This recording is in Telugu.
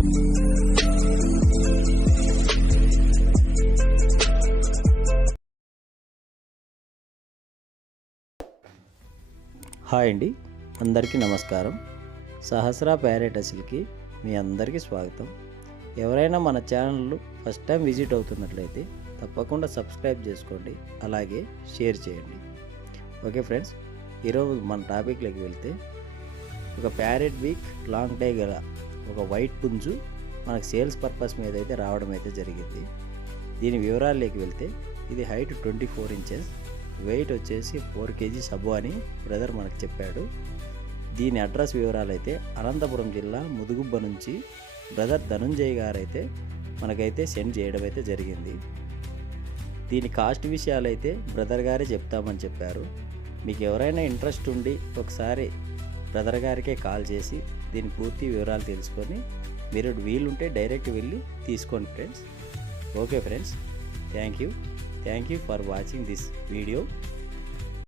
హాయ్ అండి, అందరికీ నమస్కారం. సహస్రా ప్యారెట్ అసిల్కి మీ అందరికీ స్వాగతం. ఎవరైనా మన ఛానల్ ఫస్ట్ టైం విజిట్ అవుతున్నట్లయితే తప్పకుండా సబ్స్క్రైబ్ చేసుకోండి, అలాగే షేర్ చేయండి. ఓకే ఫ్రెండ్స్, ఈరోజు మన టాపిక్లోకి వెళ్తే ఒక ప్యారెట్ వీక్ లాంగ్ డే గల ఒక వైట్ పుంజు మనకు సేల్స్ పర్పస్ మీద అయితే రావడం అయితే జరిగింది. దీని వివరాల్లోకి వెళ్తే ఇది హైట్ 24 ఇంచెస్, వెయిట్ వచ్చేసి 4 kgs అబో అని బ్రదర్ మనకు చెప్పాడు. దీని అడ్రస్ వివరాలు అయితే అనంతపురం జిల్లా ముదుగుబ్బ నుంచి బ్రదర్ ధనుంజయ్ గారు అయితే మనకైతే సెండ్ చేయడం అయితే జరిగింది. దీని కాస్ట్ విషయాలు అయితే బ్రదర్ గారే చెప్తామని చెప్పారు. మీకు ఎవరైనా ఇంట్రెస్ట్ ఉండి ఒకసారి బ్రదర్ గారికే కాల్ చేసి దీని పూర్తి వివరాలు తెలుసుకొని మీరు వీలుంటే డైరెక్ట్ వెళ్ళి తీసుకోండి friends. Okay friends, thank you for watching this video.